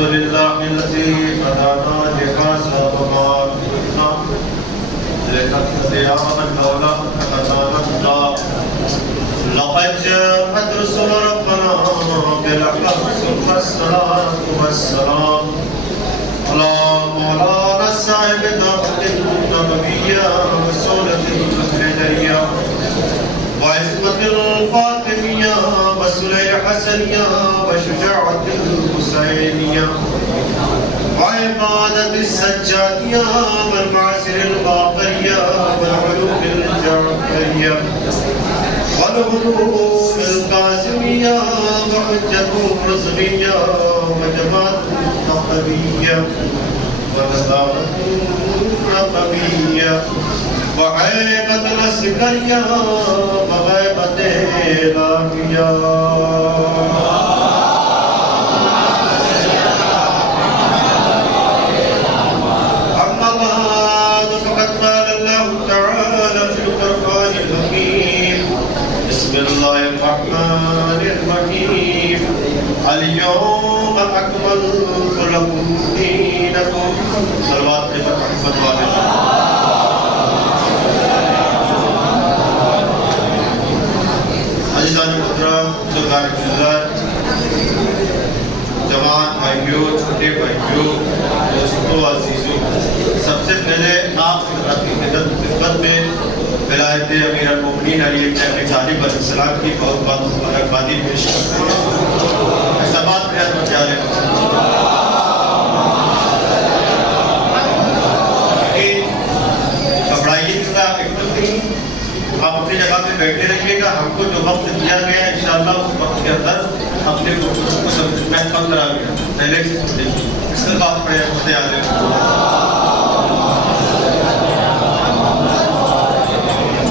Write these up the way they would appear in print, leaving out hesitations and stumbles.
لله الذي هدانا لهذا وما كنا لنهتدي لولا أن هدانا الله لقد جاءت رسل ربنا بالحق ثم الصلاة والسلام على مولانا الصاحب الدعوة النبوية وسنة الهدية وعصمة الفاطمية وسليل الحسنية وشجاعة الحسينية وعبادة السجادية والمعاصر الباقرية والعلوم الجعفرية والعلوم القاسمية وحجة الرسمية وجماعة النقبية ونظارة النقبية وعيبة العسكرية وغيبة الإلهية. أما بعد فقد قال الله تعالى في القرآن الحكيم بسم الله الرحمن الرحيم اليوم أكملت لكم دينكم صلوات محمد وعلى عزیزان محترم سرکار ملت جوان بھائیوں چھوٹے بھائیوں دوستوں عزیزوں سب سے پہلے آپ کی خدمت میں ولایت امیر المومنین علی ابن ابی طالب علیہ السلام کی بہت بہت مبارکبادی پیش کرتے ہیں. سبات خیر مجالے گھبرائیے کا ایک آپ اپنی جگہ پہ بیٹھے رہیے گا. ہم کو جو وقت دیا گیا ہے انشاءاللہ اس وقت کے اندر اپنے کو محکم کرا گیا. پہلے اس سے بات پڑے ہوتے آ رہے ہیں.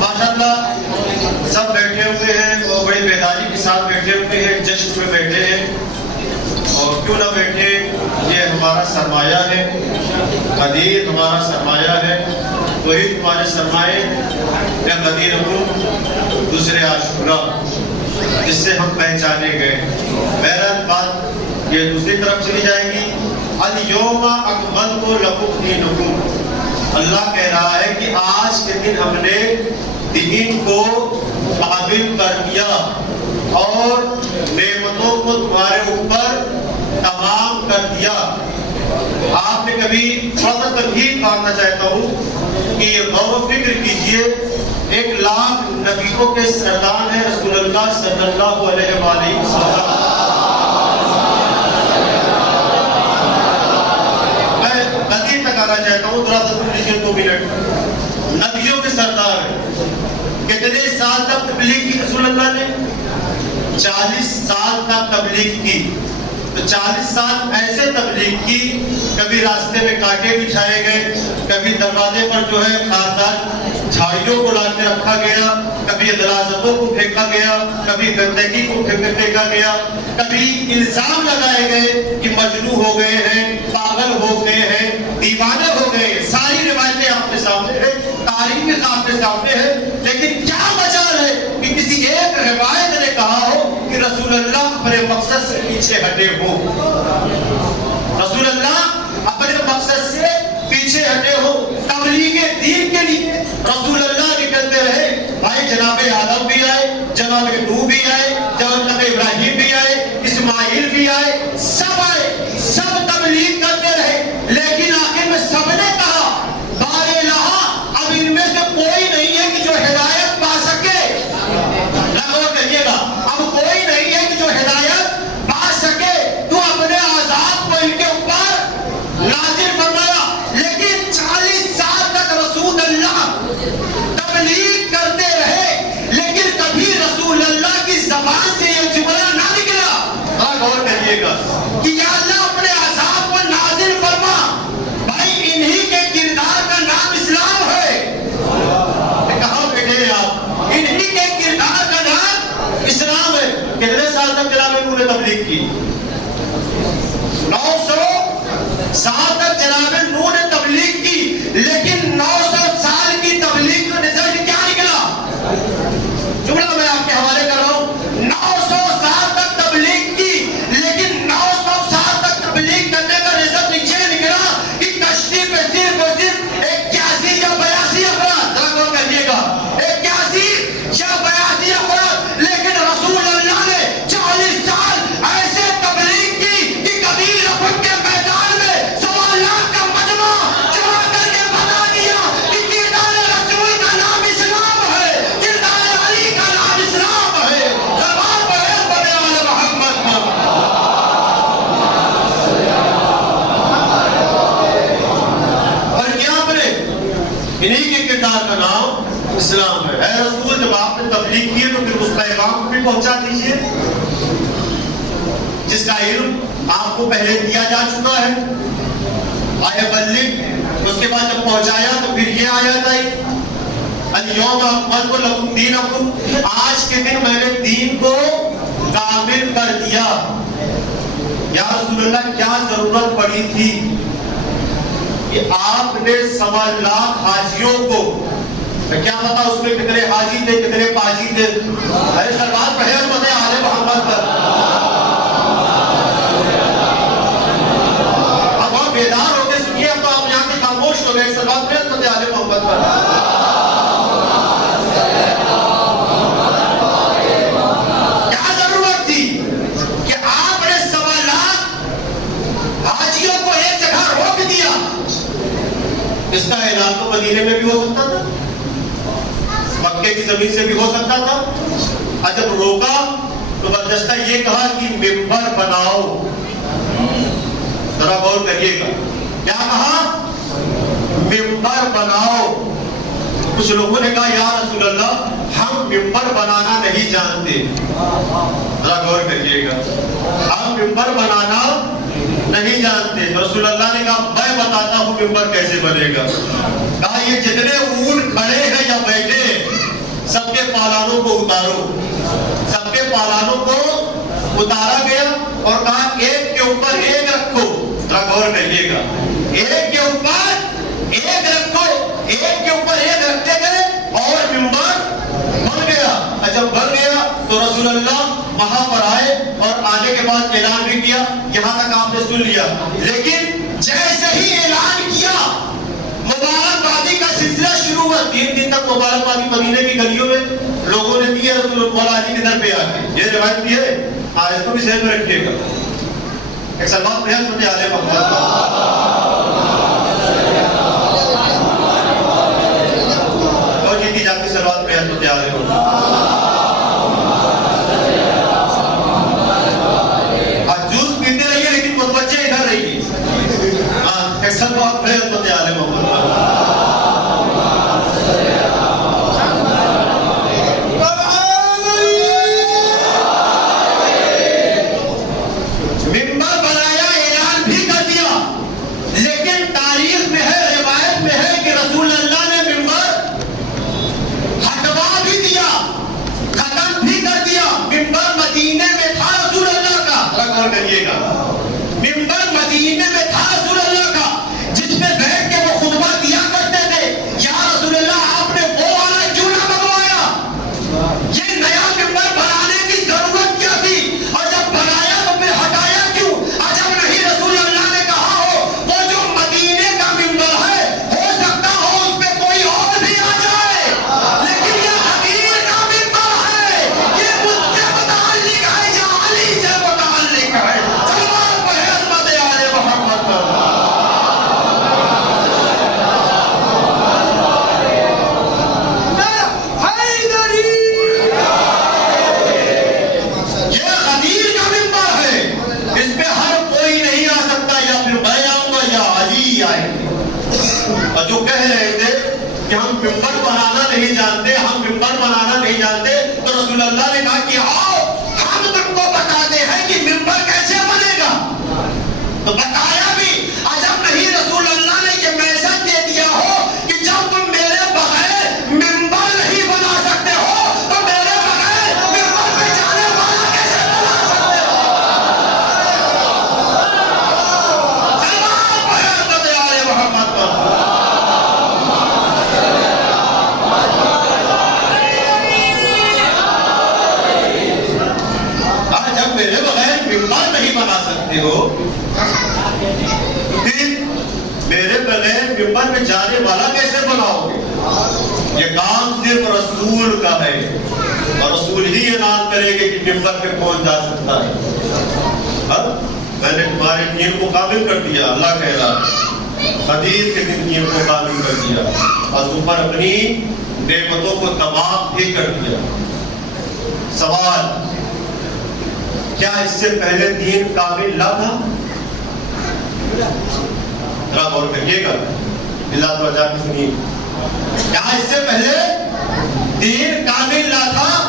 ماشاءاللہ سب بیٹھے ہوئے ہیں اور بڑی بیداری کے ساتھ بیٹھے ہوئے ہیں, جشن میں بیٹھے ہیں. اور کیوں نہ بیٹھے, یہ ہمارا سرمایہ ہے, قدیر ہمارا سرمایہ ہے. وہی تمہارے سرمایے یا قدیر حکم دوسرے عاشورہ جس سے ہم پہچانے گئے. بہرحال بات یہ دوسری طرف چلی جائے گی. الیوم اکملت لکم دینکم, اللہ کہہ رہا ہے کہ آج کے دن ہم نے دین کو قابل کر دیا اور نعمتوں کو تمہارے اوپر تمام کر دیا. آپ نے کبھی تھوڑا سا تمہید ماننا چاہتا ہوں کہ یہ غور و فکر کیجئے, 1,00,000 نبیوں کے سردار ہیں رسول اللہ صلی اللہ علیہ وآلہ وسلم. میں قدیر تک آنا چاہتا ہوں, تھوڑا سا سن لیجیے 2 منٹ. نبیوں کے سردار ہیں. کتنے سال تک تبلیغ کی رسول اللہ نے؟ 40 سال تک تبلیغ کی. تو 40 سال ایسے تبلیغ کی, کبھی راستے میں کانٹے بچھائے گئے, کبھی دروازے پر جو ہے خاردار جھاڑیوں کو لا کے رکھا گیا, کبھی غلاظتوں کو پھینکا گیا, کبھی گندگی کو پھینکا گیا, کبھی الزام لگائے گئے کہ مجنون ہو گئے ہیں, پاگل ہو گئے ہیں, دیوانے ہو گئے. ساری روایتیں آپ کے سامنے ہیں, تاریخ آپ کے سامنے ہے. لیکن کیا مجال ہے کہ کسی ایک روایت نے کہا ہو کہ رسول اللہ اپنے مقصد سے پیچھے ہٹے ہو, رسول اللہ اپنے مقصد سے پیچھے ہٹے ہو. تبلیغ دین کے لیے رسول اللہ نکلتے رہے. بھائی جناب آدم بھی آئے, جناب نوح بھی آئے, جناب ابراہیم بھی آئے, اسماعیل بھی آئے, سب آئے, سب تبلیغ کرتے رہے. لیکن آخر میں سب نے کہا بار الہ اب ان میں سے کوئی نہیں ہے کہ جو ہدایت پا سکے. غور کریے گا, اب کوئی نہیں ہے کہ جو ہدایت پا سکے. تو اپنے عذاب کو ان کے اوپر نازل فرمایا. لیکن 40 سال تک رسول اللہ تبلیغ کرتے رہے, لیکن کبھی رسول اللہ کی زبان سے یہ جملہ نہ نکلا. غور کریے گا کہ یا اللہ اپنے عذاب کو نازل فرما. بھائی انہی کے کردار کا نام اسلام ہے. کہاں بیٹھے ہیں آپ؟ انہی کے کردار کا نام اسلام ہے. کتنے سال تک جناب نوح نے تبلیغ کی؟ 900 سال تک جناب نوح نے تبلیغ کی. لیکن 900 سال کی تبلیغ کا رزلٹ کیا نکلا؟ جملہ میں آپ کے حوالے کر رہا ہوں. 900 سال تک تبلیغ کی, لیکن 900 سال تک تبلیغ کا تبلیغ کی ہے تو پھر اس پیغام کو بھی پہنچا دیجیے جس کا علم آپ کو پہلے دیا جا چکا ہے. آئے بلغ، اس کے بعد جب پہنچایا تو پھر یہ آیت آئی الیوم اکملت لکم دینکم، آج کے دن میں نے دین کو کامل کر دیا. یا رسول اللہ کیا ضرورت پڑی تھی کہ آپ نے 1.25 لاکھ حاجیوں کو، کیا پتا اس میں کتنے حاجی تھے کتنے پاجی تھے، ارے سلوات پڑھے حضرت آل محمد پر. اب آپ بیدار ہو کے سنیے، اب تو آپ یہاں کے خاموش ہو گئے. سلوات پڑھے حضرت آل محمد پر. کیا ضرورت تھی کہ آپ نے 1.25 لاکھ حاجیوں کو ایک جگہ روک دیا؟ اس کا اعلان تو مدینے میں بھی ہو سکتا تھا، مکے کی زمین سے بھی ہو سکتا تھا. اور جب روکا تو برداشتہ یہ کہا کہ ممبر بناؤ. ذرا غور کریے گا، کیا کہا؟ ممبر بناؤ. کچھ لوگوں نے کہا یا رسول اللہ ہم ممبر بنانا نہیں جانتے. ذرا غور کریے گا، ہم ممبر بنانا نہیں جانتے. رسول اللہ نے کہا میں بتاتا ہوں ممبر کیسے بنے گا. کہا یہ جتنے اونٹ کھڑے ہیں یا بیٹھے سب کے پالانوں کو اتارو. سب کے پالانوں کو اتارا گیا اور کہا ایک کے اوپر ایک رکھو. ذرا غور کریے گا، ایک کے اوپر ایک رکھو. ایک کے اوپر ایک رکھتے گئے اور ممبر بن گیا. جب بن گیا تو رسول اللہ وہاں پر آئے اور آنے کے بعد اعلان بھی کیا. یہاں تک آپ نے سن لیا، لیکن جیسے ہی اعلان کیا مبارکبادی کا سلسلہ شروع ہوا. 3 دن تک مبارکبادی مدینے کی گلیوں میں لوگوں نے دی ہے رسول مولا علی کے در پہ آ کے. یہ روایت بھی ہے، آج اس کو بھی ذہن میں رکھیے گا. ایک سلمان پہ حضرت آل محمد اور جیتی جاتی سلوات پہ حضرت آل محمد. جوس پیتے رہیے لیکن متوجہ ادھر رہیے. ایک سلمان پہ حضرت آل محمد. کریے گا، ممبر مدینے میں تھا رسول اللہ کا جس پہ بیٹھ کے وہ خطبہ دیا کرتے تھے. یا رسول اللہ آپ نے وہ والا کیوں نہ بنوایا؟ یہ نیا ممبر بنانے کی ضرورت کیا تھی؟ اور جب بنایا تو پھر ہٹایا کیوں؟ عجب نہیں رسول اللہ نے کہا ہو وہ جو مدینے کا ممبر ہے ہو سکتا ہو اس پہ کوئی اور بھی آ جائے، لیکن یہ غدیر کا ممبر ہے، یہ مجھ سے متعلق ہے یا علی سے متعلق ہے. سلمان پہ حضرت آل محمد پر. یہ غدیر کا ممبر ہے، اس پہ ہر کوئی نہیں آ سکتا، یا پھر میں آؤں گا یا علی آئے گا. اور جو کہہ رہے تھے کہ ہم ممبر بنانا نہیں جانتے، ہم ممبر بنانا نہیں جانتے، تو رسول اللہ نے کہا کہ آؤ ہم تم کو بتاتے ہیں کہ ممبر کیسے بنے گا. تو بتایا بھی. عجب نہیں رسول اللہ نے یہ میسج دے دیا ہو کہ جب تم میرے بغیر ممبر نہیں بنا سکتے ہو تو میرے بغیر ممبر پہ جانے والا کیسے بنا سکتے ہو. سلمان پہ حضرت آل محمد پر. جب میرے بغیر ممبر نہیں بنا سکتے ہو تو پھر میرے بغیر ممبر میں جانے والا کیسے بناؤ گے؟ یہ کام صرف رسول کا ہے اور رسول ہی اعلان کرے گے کہ ممبر پہ کون جا سکتا ہے. میں نے تمہارے دین کو کامل کر دیا، اللہ کہہ رہا ہے حدیث کے دین کو کامل کر دیا اور تم پر اپنی نعمتوں کو تمام بھی کر دیا. سوال، کیا اس سے پہلے دین کامل نہ تھا؟ ذرا غور کریے گا، اللہ توجہ کی سنیے. کیا اس سے پہلے دین کامل نہ تھا؟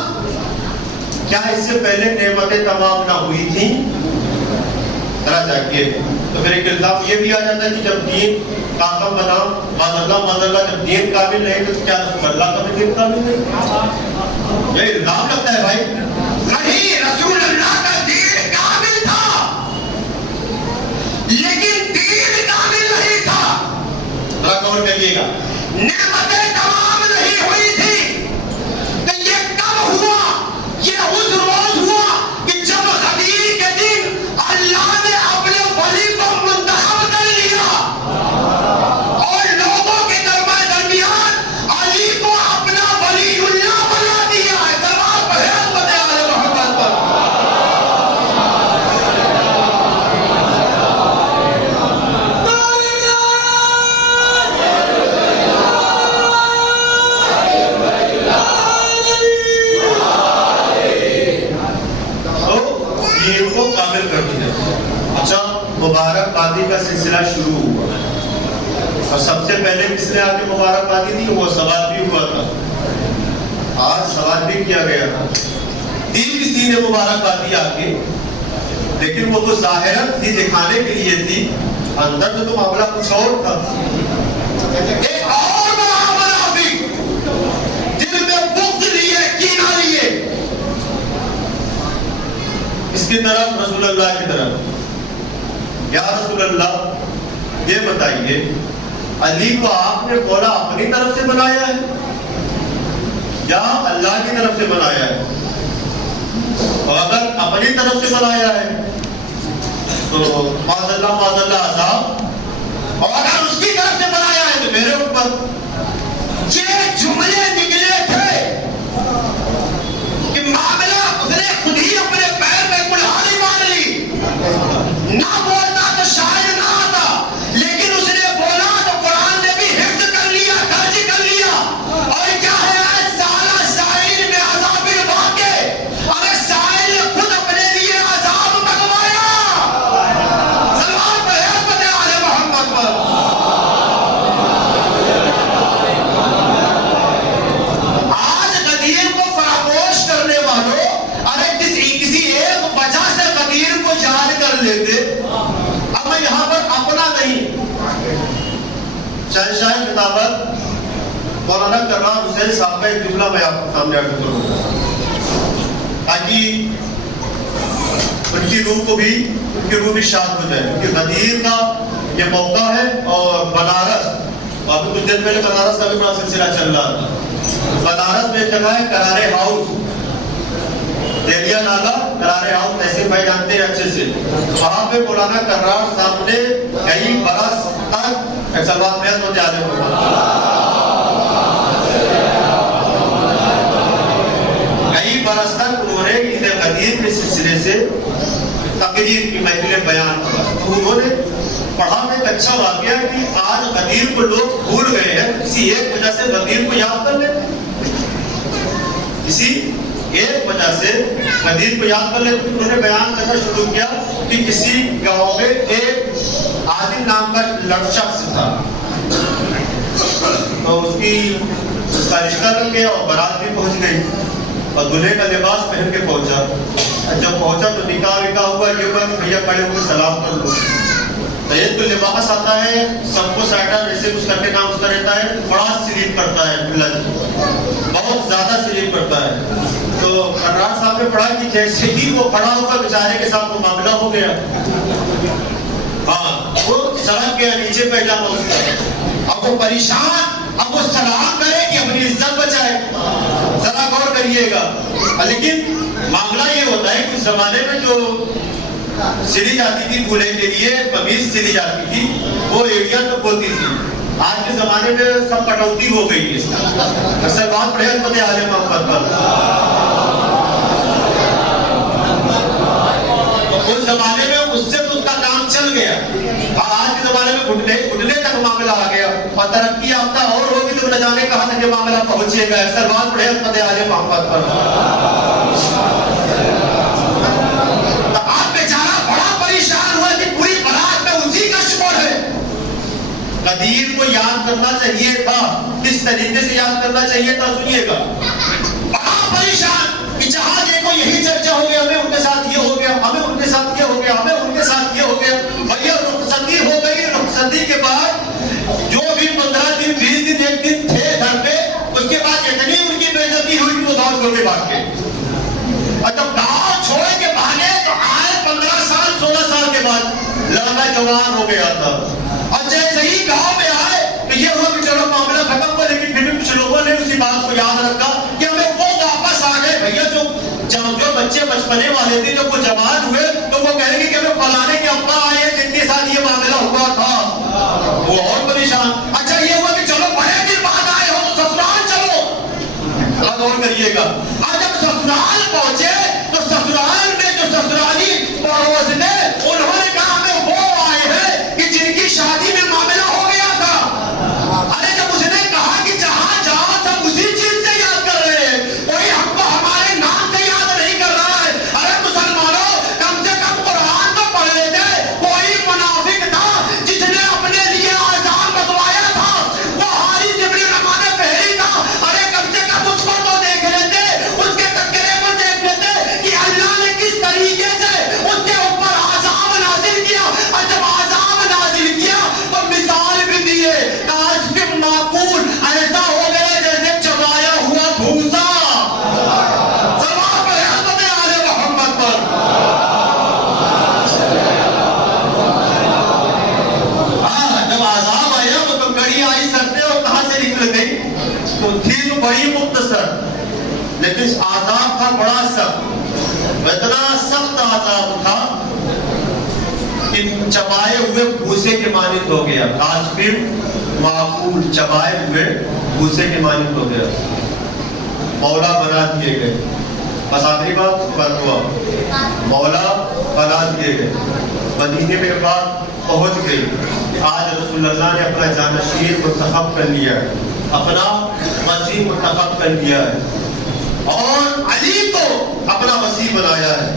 کیا اس سے پہلے نعمتیں تمام نہ ہوئی تھیں؟ ذرا جاگیے. تو پھر ایک الزام یہ بھی آ جاتا ہے کہ جب دین کامل بنا معاذ اللہ جب دین کامل نہیں تو کیا رسول اللہ کا بھی دین کامل نہیں؟ یہ الزام لگتا ہے بھائی. نہیں، رسول اللہ کا دین کامل تھا لیکن دین کامل نہیں تھا. ذرا غور کریے گا. نعمتیں تمام نہیں ہوئی تھی. تو یہ کب ہوا؟ یہ اس روز ہوا کہ جب غدیر کے دن اللہ نے اپنے ولی کو منتخب کر لیا اور لوگوں کے درمیان علی کو اپنا ولی اللہ بنا دیا ہے. سوال پر ہے امت آل محمد پر. دین کو کامل کر دیا. اچھا، مبارک بادی کا سلسلہ شروع ہوا اور سب سے پہلے کس نے آ کے مبارک بادی دی؟ وہ سوال بھی ہوا تھا. آج سوال بھی کیا گیا تھا. دی کسی نے مبارک بادی آ کے، لیکن وہ تو ظاہراً تھی، دکھانے کے لیے تھی، اندر تو معاملہ کچھ اور تھا. ایک اور معاملہ بھی دل میں بغض لیے، کینہ لیے. اس کی طرف رسول اللہ کی طرف، یا رسول اللہ یہ بتائیے علی کو آپ نے بولا اپنی طرف سے بنایا ہے یا اللہ کی طرف سے بنایا ہے؟ اور اگر اپنی طرف سے بنایا ہے تو معاذ اللہ عذاب، اور اگر اس کی طرف سے بنایا ہے تو میرے اوپر. یہ جملے نکلے تھے کہ معاملہ اس نے خود ہی اپنے پیر میں کلہاڑی مان لی. نہ بولتا تو شاید نہ آتا، لیکن اس نے بولا تو قرآن نے بھی حفظ کر لیا، درج کر لیا. اور کیا ہے سالہ سائل میں عذاب الواقع، اگر سائل نے خود اپنے لیے عذاب منگوایا. سلوات پر ہے امت آل محمد پر. آج غدیر کو فراموش کرنے والوں، ارے کسی ایک وجہ سے غدیر کو یاد کر لیتے. اب میں یہاں پر اپنا نہیں، شہنشاہ کتابت مولانا کرام حسین صاحب کا ایک جملہ میں آپ کے سامنے عرض کروں تاکہ ان کی روح بھی شاد ہو جائے. کیونکہ غدیر کا یہ موقع ہے اور بنارس، ابھی کچھ دن پہلے بنارس کا بھی بڑا سلسلہ چل رہا تھا. بنارس میں ایک جگہ ہے کرارے ہاؤس، دہلیا ناگا کرارے ہاؤس، تحسین بھائی جانتے ہیں اچھے سے. وہاں پہ مولانا کرار صاحب نے کئی برس تک ایک سلوات محض ہوتے آدھے کو کئی برس تک انہوں نے عید غدیر کے سلسلے سے تقریر کی، محفل بیان کیا. تو انہوں نے پڑھا میں ایک اچھا واقعہ کہ آج غدیر کو لوگ بھول گئے ہیں، کسی ایک وجہ سے غدیر کو یاد کر لیں، کسی ایک وجہ سے غدیر کو یاد کر لیں. انہوں نے بیان کرنا شروع کیا کہ کسی گاؤں میں ایک عادل نام کا لڑکا شخص تھا، تو اس کا رشتہ لگ گیا اور بارات بھی پہنچ گئی اور دلہے کا لباس پہن کے پہنچا. جب پہنچا تو نکاح ہوا، یہ ہوا کہ بھیا کھڑے ہو کے سلام کر لو. تو یہ تو لباس آتا ہے سب کو ساٹا جیسے کچھ کرنے نام اس کا رہتا ہے، بڑا سلیپ کرتا ہے، بہت زیادہ سلیپ کرتا ہے. تو کرار صاحب نے پڑھا کہ جیسے ہی وہ کھڑا ہوا بیچارے کے ساتھ وہ معاملہ ہو گیا. ہاں، وہ سڑک گیا نیچے پیجامہ اس کا. اب وہ پریشان، اب وہ سلام کرے کہ اپنی عزت بچائے. ذرا غور کریے گا. لیکن معاملہ یہ ہوتا ہے کہ اس زمانے میں جو سلی جاتی تھی دولہے کے لیے، قمیص سلی جاتی تھی، وہ ایڑیا تک ہوتی تھی. آج کے زمانے میں سب کٹوتی ہو گئی ہے. اصل بات پڑھے امت آل محمد پر. اس زمانے میں اس سے تو اس کا کام چل گیا. آج کے زمانے میں گھٹنے تک معاملہ آ گیا اور ترقی یافتہ اور ہوگی تو نہ جانے کہاں تک یہ معاملہ پہنچے گا. اصل بات پڑھے امت آل محمد پر. غدیر کو یاد کرنا چاہیے تھا. کس طریقے سے یاد کرنا چاہیے تھا سنیے گا. بڑا پریشان کہ جہاں دیکھو یہی ہو کے بھاگ کے، اور جب گاؤں چھوڑ کے بھاگے تو آئے 15 سال 16 سال کے بعد لڑکا جوان ہو گیا تھا، اور جیسے ہی گاؤں میں آئے تو یہ ہوا کہ چلو معاملہ ختم ہوا، لیکن پھر بھی کچھ لوگوں نے اسی بات کو یاد رکھا کہ ہمیں وہ واپس آ گئے بھیا جو بچے بچپنے والے تھے، جب وہ جوان ہوئے تو وہ کہہ رہے کہ ہمیں فلانے کے ابا آئے جن کے ساتھ یہ معاملہ ہوا تھا، وہ اور پریشان۔ اچھا یہ ہوا کہ چلو بڑے دن بعد آئے ہو تو سسرال چلو، غور کریے گا، اور جب سسرال پہنچے تو سسرال میں جو سسرالی پڑوس نے انہوں نے کہا ہمیں وہ آئے ہیں کہ جن کی شادی میں معاملہ ہو گیا تھا۔ ارے جب اس نے کہا کہ جہاں جاؤ سب اسی چیز سے یاد کر رہے ہیں، کوئی ہم کو ہمارے نام سے یاد نہیں کر رہا ہے۔ ارے مسلمانوں کم سے کم قرآن تو پڑھ لیتے۔ کوئی منافق تھا جس نے اپنے لیے آزان بتوایا تھا، وہ حارث ابن نعمان فہری تھا، ارے کم سے کم اس کو تو دیکھ لیتے، اس کے تذکرے کو دیکھ لیتے کہ اللہ نے کس طریقے سے اس کے اوپر عذاب نازل کیا، اور جب عذاب نازل کیا تو مثال بھی دیے، کاش کہ معقول ایسا ہو گیا جیسے چبایا ہوا بھوسا۔ سلام پر حضرت آل محمد پر۔ جب عذاب آیا وہ تو گڑی آئی سر سے اور کہاں سے نکل گئی، تو تھی تو بڑی مختصر، لیکن عذاب تھا بڑا سخت، اتنا سخت عذاب تھا کہ چبائے ہوئے بھوسے کے مانند ہو گیا، کاش پھر معقول چبائے ہوئے بھوسے کے مانند ہو گیا، مولا بنا دیے گئے۔ بس آخری بات پر ہوا، مولا بنا دیے گئے، مدینے میں بات پہنچ گئی کہ آج رسول اللہ نے اپنا جانشین منتخب کر لیا ہے، اپنا وزیر منتخب کر لیا ہے، اور علی کو اپنا وزیر بنایا ہے۔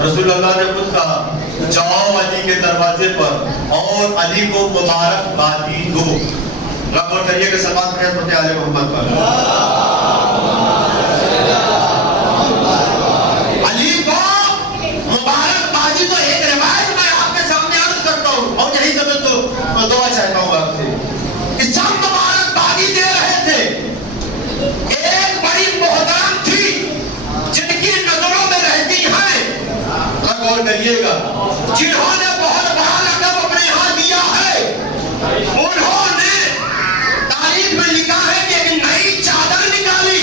رسول اللہ نے خود کہا جاؤ علی کے دروازے پر اور علی کو مبارکبادی دو۔ رب اور کریے کہ سلام کرے حضرت آل محمد پر۔ علی کو مبارکبادی تو ایک روایت میں آپ کے سامنے عرض کرتا ہوں، اور یہی سب تو دعا چاہتا ہوں آپ سے کہ سب مبارکبادی دے رہے تھے۔ ایک بڑی محترم تھی جن کی نظروں میں رہتی ہیں، غور کریے گا، جنہوں نے بہت بڑا لقب اپنے یہاں دیا ہے، انہوں نے تاریخ میں لکھا ہے کہ ایک نئی چادر نکالی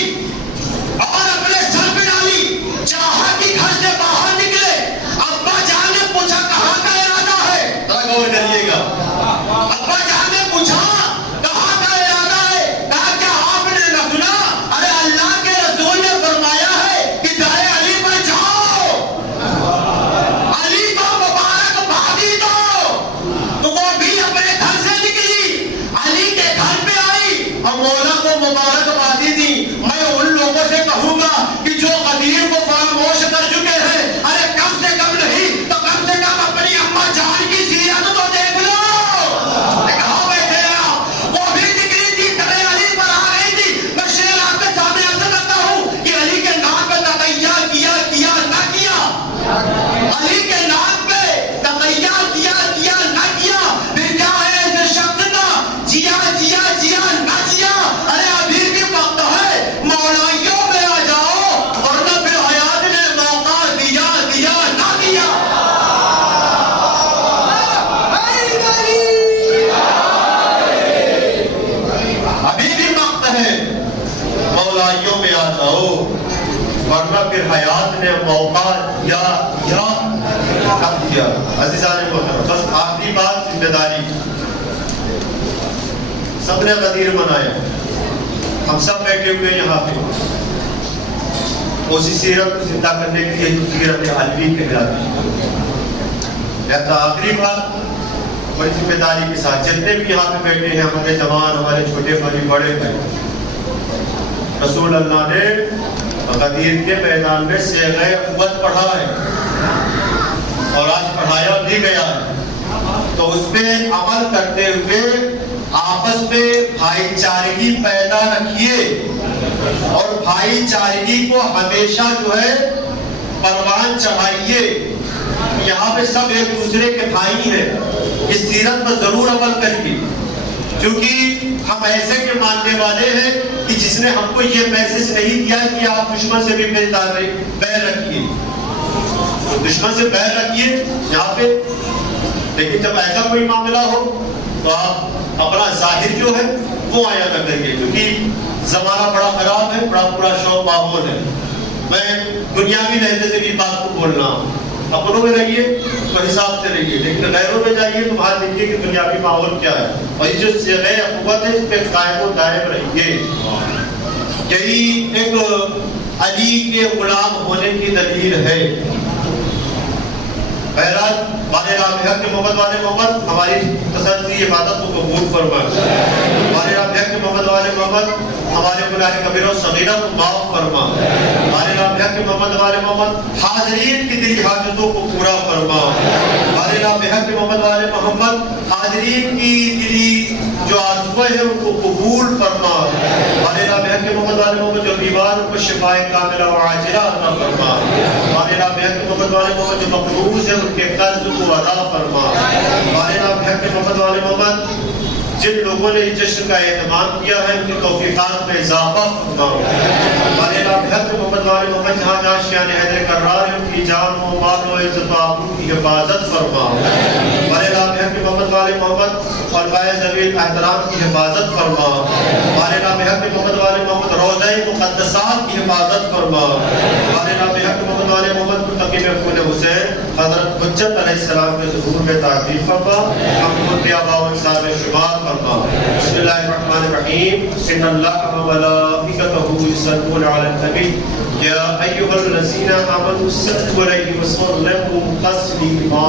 اور اپنے سر پہ ڈالی، چاہا کہ گھر سے باہر نکلے، ابا جان نے پوچھا کہاں کا ارادہ ہے، غور کریے گا، ابا جان نے پوچھا کہاں کا ارادہ ہے، کہا کیا آپ نے نہ سنا، ارے اللہ کے رسول نے فرمایا ہے کہ دائے علی پر جاؤ، علی کو مبارکبادی دو، تو وہ بھی اپنے گھر سے نکلی، علی کے گھر پہ آئی اور مولا کو مبارکبادی دی۔ میں ان لوگوں سے کہوں گا کہ جو قدیر کو فراموش کر چکے ہیں، ارے کم سے کم نہیں تو کم سے کم اپنی اماں جان کی سیرت تو دیکھ لو، کہاں بیٹھے آپ، وہ بھی نکلی تھی تبے علی پر آ رہی تھی۔ میں شعر آپ کے سامنے عرض کرتا ہوں کہ علی کے نام پہ تقیہ کیا نہ کیا، علی کے نام پہ تقیہ کیا نہ کیا، پھر کیا ہے ایسے شخص کا جیا نہ جیا۔ ارے ابھی بھی وقت ہے، مولائیوں میں آ جاؤ، ورنہ پھر حیات نے موقع دیا نہ دیا۔ ابھی بھی وقت ہے، مولائیوں میں آ جاؤ، ورنہ پھر حیات نے موقع دیا نہ دیا۔ عزیزان محترم، بس آخری بات ذمہ داری، سب نے غدیر منایا، ہم سب بیٹھے ہوئے یہاں پہ، اسی سیرت کو زندہ کرنے کے لیے جو سیرت علوی کہلاتی ہے۔ لہذا آخری بات بڑی ذمہ داری کے ساتھ، جتنے بھی یہاں پہ بیٹھے ہیں، ہمارے جوان، ہمارے چھوٹے بھائی، بڑے بھائی، رسول اللہ نے غدیر کے میدان میں صیغہ قوت پڑھا ہے اور آج پڑھایا بھی گیا ہے، تو اس پہ عمل کرتے ہوئے آپس میں بھائی چارگی پیدا رکھیے، اور بھائی چارگی کو ہمیشہ جو ہے پروان چڑھائیے۔ یہاں پہ سب ایک دوسرے کے بھائی ہیں، اس سیرت پر ضرور عمل کریے، کیونکہ ہم ایسے کے ماننے والے ہیں کہ جس نے ہم کو یہ میسج نہیں دیا کہ آپ دشمن سے بھی بیر رکھیے، دشمن سے بیر رکھیے یہاں پہ، لیکن جب ایسا کوئی معاملہ ہو تو آپ اپنا ظاہر جو ہے وہ آیا نہ کریے، کیونکہ زمانہ بڑا خراب ہے، بڑا پورا شوق ماحول ہے۔ میں دنیاوی لہجے سے بھی بات کو بولنا ہوں، اپنوں میں رہیے تو حساب سے رہیے، لیکن غیروں میں جائیے تو وہاں دیکھیے کہ دنیاوی ماحول کیا ہے، اور یہ جو صیغہ اخوت ہے اس پہ قائم و دائم رہیے۔ یہی ایک علی کے غلام ہونے کی دلیل ہے۔ بہرحال والے رب حق کے محمد والے محمد ہماری تسلی عبادت کو قبول فرمائے، والے رب حق کے محمد والے محمد ہمارے گناہ کبیرہ و صغیرہ کو معاف فرما، والے رب حق کے محمد والے محمد حاضرین کی دلی حاجتوں کو پورا فرما، والے رب حق کے محمد والے محمد حاضرین کی دلی جو آرزویں ہیں ان کو قبول فرما، والے رب حق کے محمد والے محمد جو بیمار ان کو شفائے کاملہ و عاجلہ عطا فرما، والے رب حق کے محمد والے محمد جو مقروض ہیں ان کے قرض کو ادا فرما، والے رب حق کے محمد والے محمد جن لوگوں نے اس جشن کا اہتمام کیا ہے ان کی توفیقات میں اضافہ فرما، والے رب حق کے محمد والے محمد جہاں جہاں شیعان حیدر کرار ہیں ان کی جان و مال و عزت و آبرو کی حفاظت فرما، والے رب حق کے محمد والے محمد خلفائے ذوی احترام کی حفاظت فرما، والے رب حق کے محمد والے محمد روضہ مقدسات کی حفاظت فرما، والے رب حق کے محمد والے محمد متقی محمود حسین حضرت حجت علیہ السلام کے ظہور میں تعظیم فرما، ہم ان کے آباء و اجداد میں شمار فرما۔ بسم اللہ الرحمن الرحیم، ان اللہ و ملائکتہ یصلون علی النبی یا ایھا الذین آمنوا صلوا علیہ وسلموا تسلیما۔